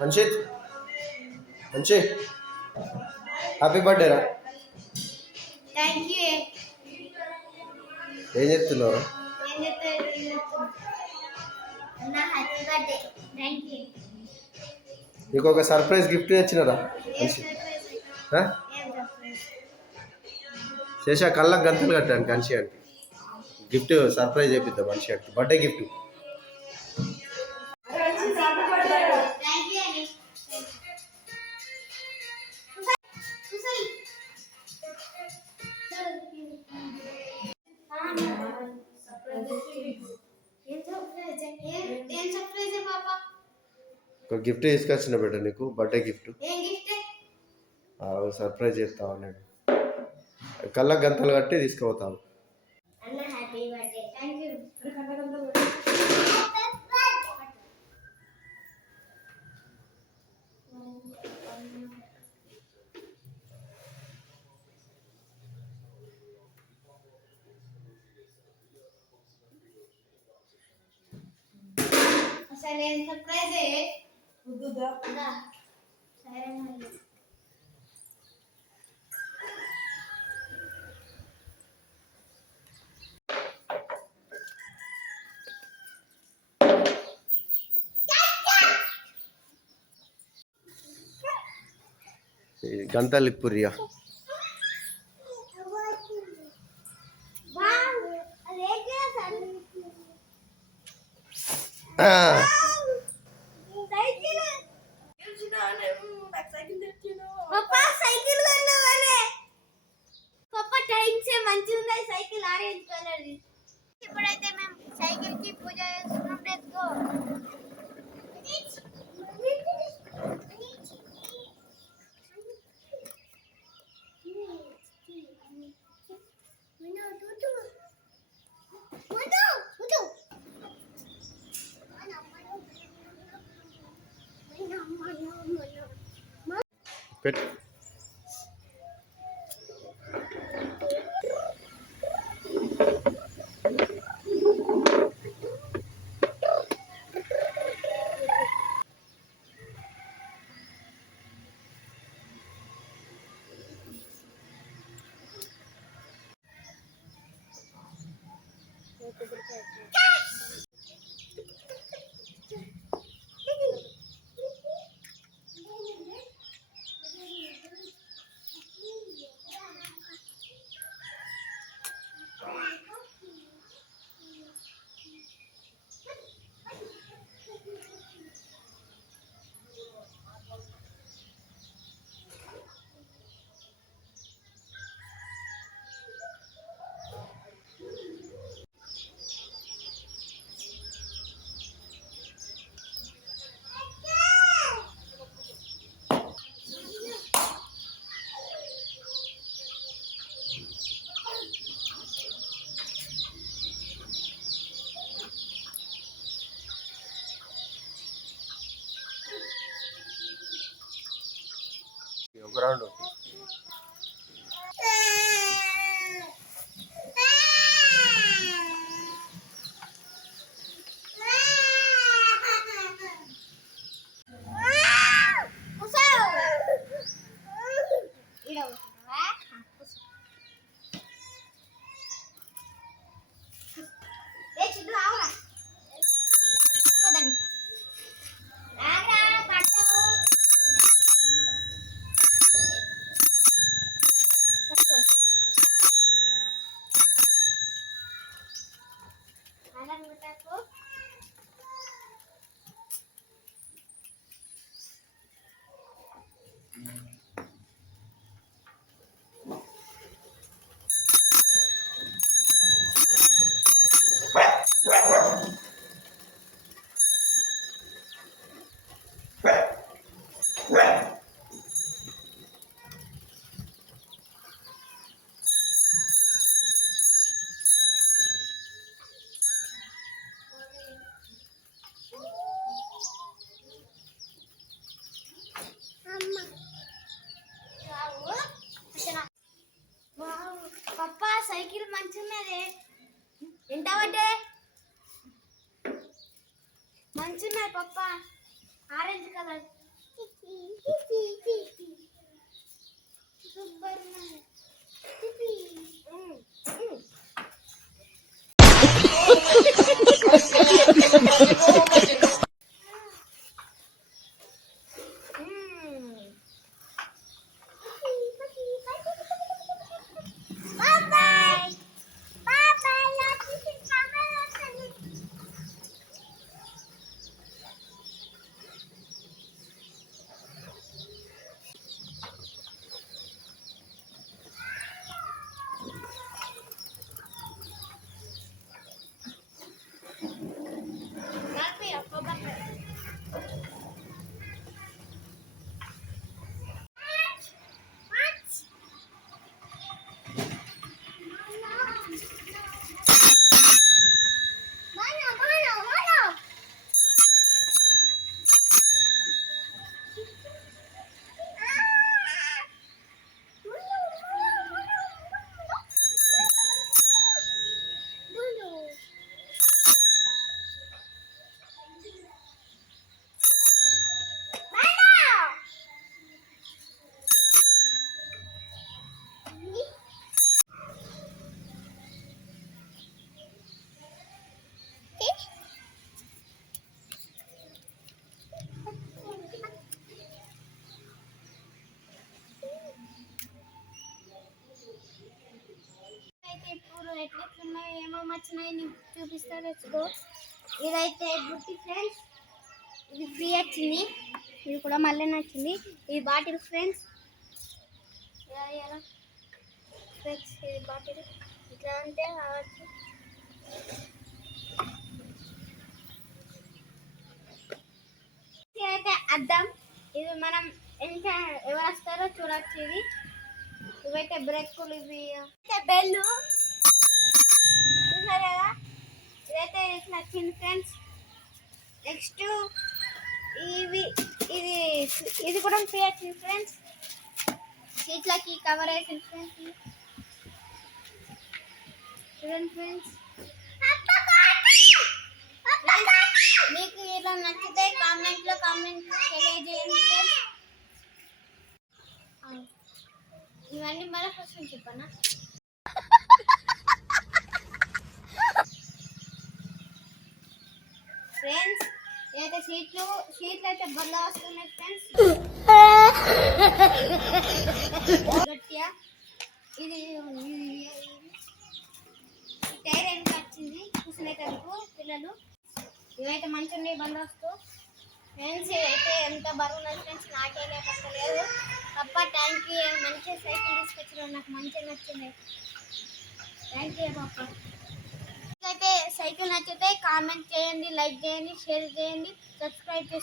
మన్షిత్ మంచి happy birthday రా. Thank you. ఏం చెప్తున్నావు? Happy birthday. Thank you. నీకు ఒక సర్ప్రైజ్ గిఫ్ట్ తెచ్చినరా మనిషి. శేష కళ్ళకు గంతలు కట్టాను కనిషి అంటే గిఫ్ట్ సర్ప్రైజ్ చేపిద్దాం మనిషి అంటే బర్త్డే గిఫ్ట్. ఒక గిఫ్ట్ తీసుకొచ్చిన బిడ్డ నీకు బర్త్డే గిఫ్ట్. సర్ప్రైజ్ చేస్తావు నేను కళ్ళకు గంతలు కట్టి తీసుకుపోతావు. సరే సర్ప్రైజ్ సరే గంతలు పురియా సైకిల్ ఆరెంజ్ కలర్. ఇప్పుడైతే మేము సైకిల్ కి పూజ చేస్తున్నాం. Let's go. పెట్టు. ఒక రౌండ్ పప్పా సైకిల్ మంచిన్నది. ఎంత పడ్డే? మంచిన్నది పప్పా, orange colour. Superman bye bye last Kamal వస్తుంది నల్పి అప్పబక్క అయితే ఇప్పుడు ఎట్లెట్లున్నాయో ఏమేమి వచ్చినాయి నీకు చూపిస్తాను చూడు ఇదైతే గుట్టి ఫ్రెండ్స్ ఇది ఫ్రీ వచ్చింది ఇది కూడా మళ్ళీ నచ్చింది ఇది బాటిల్ ఫ్రెండ్స్ ఎలా ఫ్రెండ్స్ ఇది బాటిల్ ఇట్లా అంటే కావచ్చు ఇది అయితే అద్దం ఇది మనం ఎంత ఎవరు వస్తారో చూడొచ్చు ఇది ఇవైతే బ్రేకులు ఇవి బెల్లు చూసారు కదా ఇదైతే ఇట్లా వచ్చింది ఫ్రెండ్స్ నెక్స్ట్ ఇవి ఇది ఇది కూడా ఫ్రీ వచ్చింది ఫ్రెండ్స్ సీట్లకి కవర్ వేసింది ఫ్రెండ్స్ చూడండి ఫ్రెండ్స్ మీకు ఇలా నచ్చితే కామెంట్లో కామెంట్ తెలియజేయండి ఫ్రెండ్స్ ఇవన్నీ మన కోసం చెప్పనా ఫ్రెండ్స్ ఏదైతే సీట్లు అయితే బల్ల వస్తున్నాయి ఫ్రెండ్స్ గట్టిగా ఇది టైర్ ఎంత వచ్చింది కూర్చునేటందుకు పిల్లలు ఇవైతే మంచి ఉన్నాయి బందోస్తు ఫ్రెండ్స్ అయితే ఎంత బరువు ఉన్నది ఫ్రెండ్స్ నాకే లేకపోలేదు తప్ప థ్యాంక్ యూ మంచి సైకిల్ తీసుకొచ్చిన నాకు మంచిగా నచ్చింది థ్యాంక్ యూ పప్ప అయితే సైకిల్ నచ్చితే కామెంట్ చేయండి లైక్ చేయండి షేర్ చేయండి సబ్స్క్రైబ్ చేసుకోండి